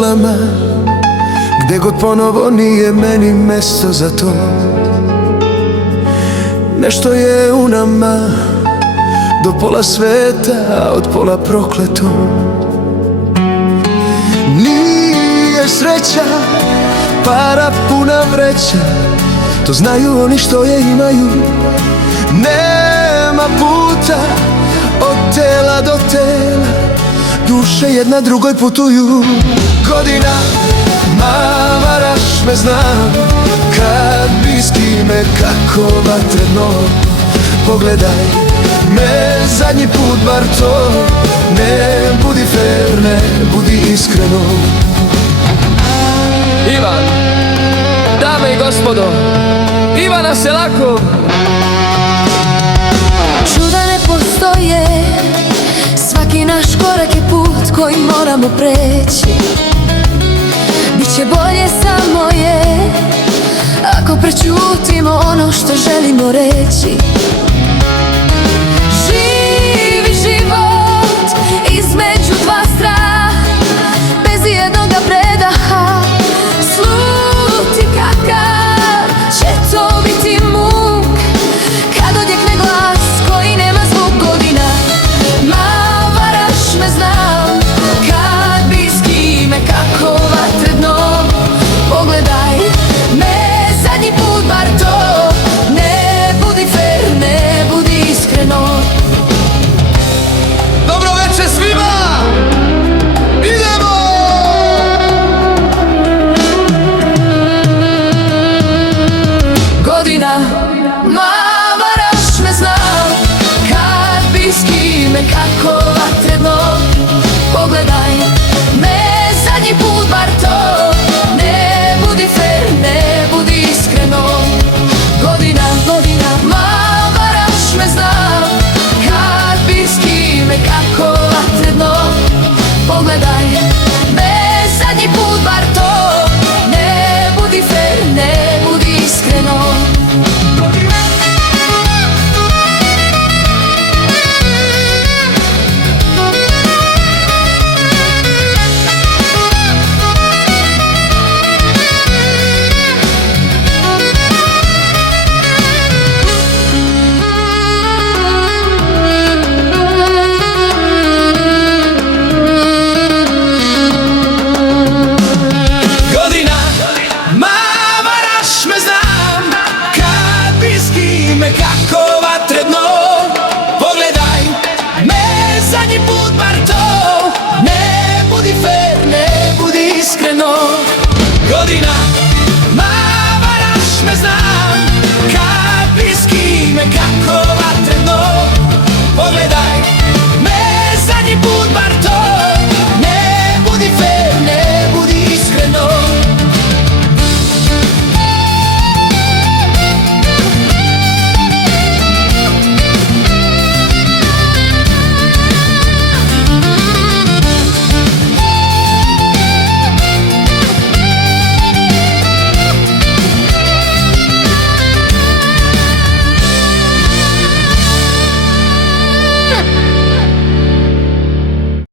gužlama, gde god ponovo nije meni mesto za to. Nešto je u nama, do pola sveta, a od pola prokleto. Nije sreća, para puna vreća, to znaju oni što je imaju. Nema puta od tela do tela, duše jedna drugoj putuju. Godina, varaš me, znam, kad bi s kime kako vatreno. Pogledaj me zadnji put, bar to, ne budi fair, ne budi iskreno. Ivan, dame i gospodo, Ivana Selakov. Čuda ne postoje, svaki naš korak je put koji moramo preći. Biće bolje samo je, ako prečutimo ono što želimo reći.